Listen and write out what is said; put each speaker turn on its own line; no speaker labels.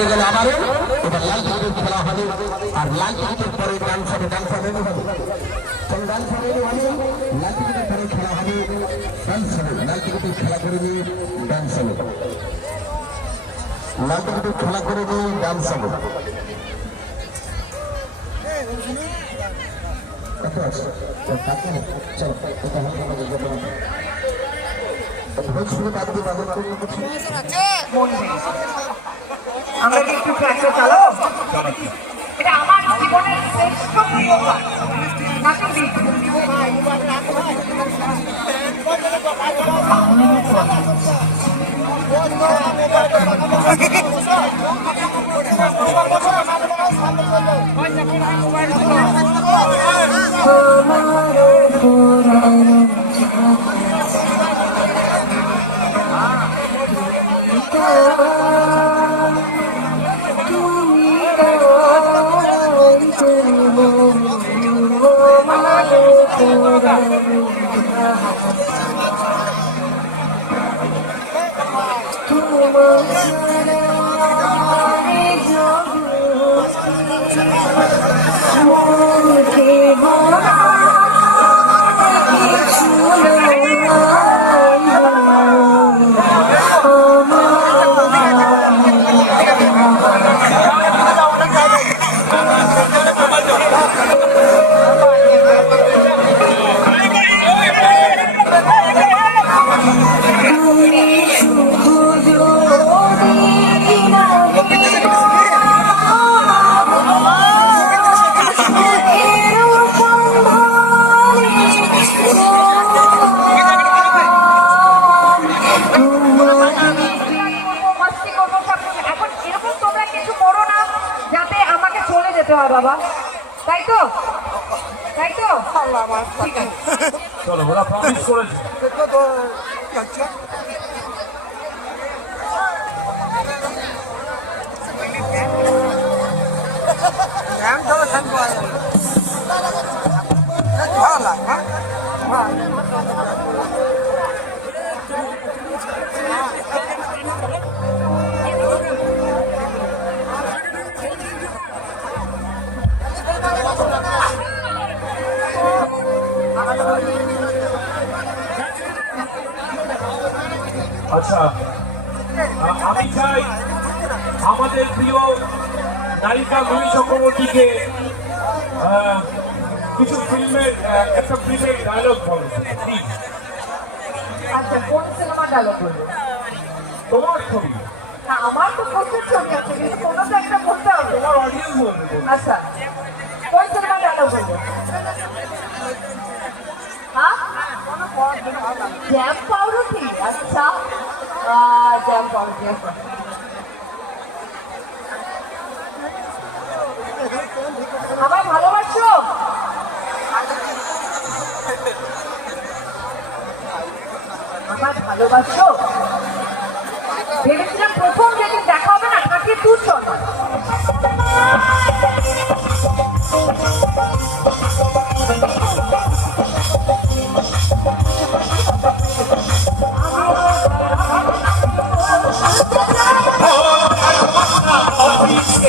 হয়ে গেল আবারও এবার লাল টিকিটের খেলা হবে। আর লাল টিকিটের পরে ডান্স হবে ডান্স হবে ডান্স হবে। লাল টিকিটের পরে খেলা হবে। ডান্স হবে, লাল করে নিয়ে ডান্স হবে। লাল টিকিটের করে নিয়ে ডান্স হবে। চল এটা হবে আমাদের
আমরা কি একটু ট্র্যাকটা চালাবো? এটা আমার জীবনের শ্রেষ্ঠ প্রিয় দিক মাস্তি চলে হয় বাবা। তাই তো? তাই তো? ঠিক আছে।
চলো ওরা প্রমিস করেছে। আচ্ছা আমি চাই আমাদের প্রিয় নায়িকা মিমি চক্রবর্তীকে কিছু ফিল্মের একটা ফিল্মের ডায়লগ বলো। প্লিজ
আচ্ছা কোন সিনেমা ডায়লগ বলব
তোমার ছবি।
আমার তো প্রচুর ছবি আছে কিন্তু কোনো তো একটা বলতে হবে।
তোমার অডিয়েন্স বলবে।
আচ্ছা কোন সিনেমা ডায়লগ বলব হ্যাঁ? জ্যাম পাউরুটি আচ্ছা আহ, জ্যাম পাউরুটি আচ্ছা আমায় ভালোবাসো আমায় ভালোবাসো ভেবেছিলাম প্রথম যেদিন দেখা হবে না তাকে তুই